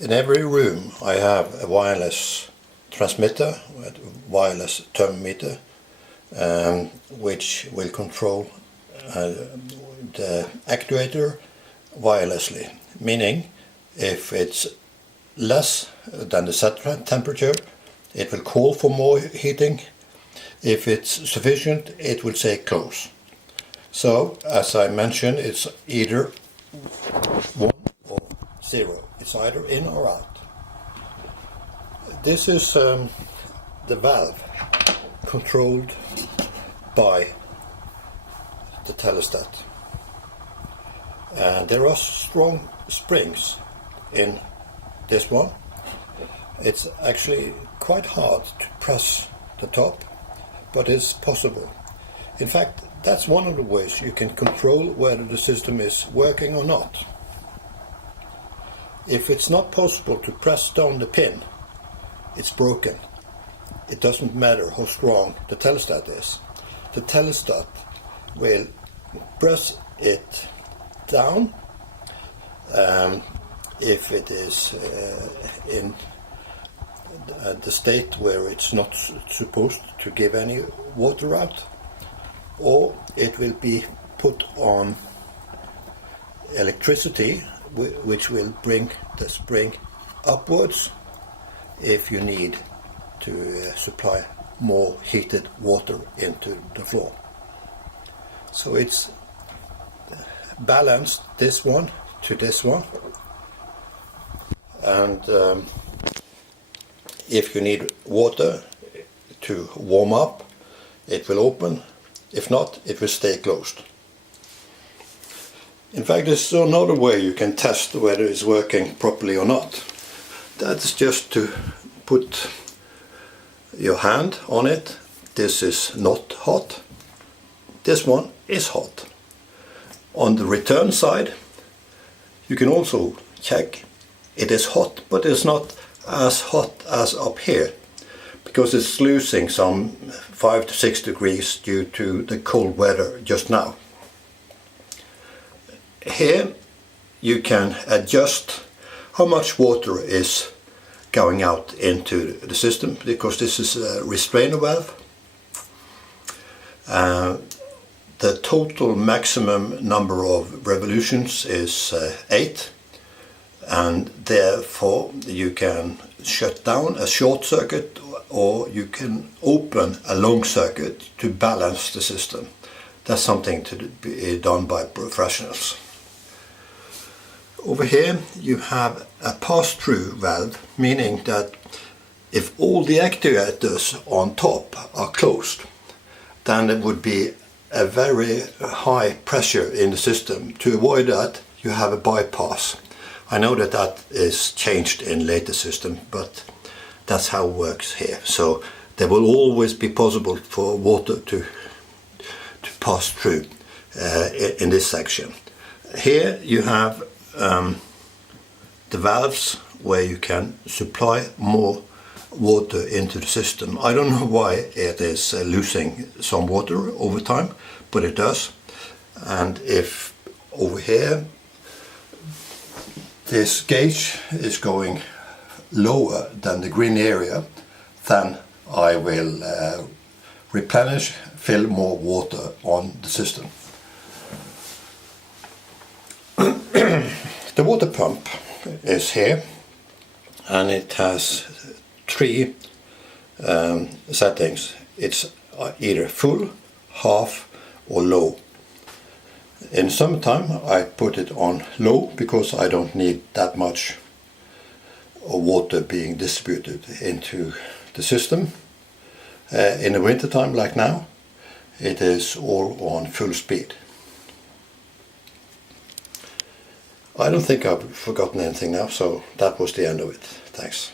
In every room I have a wireless transmitter, a wireless thermometer, which will control the actuator wirelessly, meaning if it's less than the set temperature it will call for more heating. If it's sufficient it will say close. So as I mentioned, it's either 1 or 0. It's either in or out. This is the valve controlled by the thermostat. And there are strong springs in this one. It's actually quite hard to press the top, but it's possible. In fact, that's one of the ways you can control whether the system is working or not. If it's not possible to press down the pin, it's broken. It doesn't matter how strong the thermostat is. The thermostat will press it down if it is in the state where it's not supposed to give any water out, or it will be put on electricity, which will bring the spring upwards if you need to supply more heated water into the floor. So it's balanced, this one to this one, and if you need water to warm up, it will open. If not, it will stay closed. In fact, there's another way you can test whether it's working properly or not. That's just to put your hand on it. This is not hot. This one is hot. On the return side, you can also check it is hot, but it's not as hot as up here, because it's losing some 5 to 6 degrees due to the cold weather just now. Here you can adjust how much water is going out into the system, because this is a restrainer valve. The total maximum number of revolutions is 8, and therefore you can shut down a short circuit or you can open a long circuit to balance the system. That's something to be done by professionals. Over here you have a pass-through valve, meaning that if all the actuators on top are closed, then there would be a very high pressure in the system. To avoid that, you have a bypass. I know that that is changed in later system, but that's how it works here. So there will always be possible for water to pass through in this section. Here you have the valves where you can supply more water into the system. I don't know why it is losing some water over time, but it does. And if over here this gauge is going lower than the green area, then I will replenish, fill more water on the system. The water pump is here, and it has 3 settings. It's either full, half or low. In summertime I put it on low because I don't need that much of water being distributed into the system. In the wintertime, like now, it is all on full speed. I don't think I've forgotten anything now, so that was the end of it. Thanks.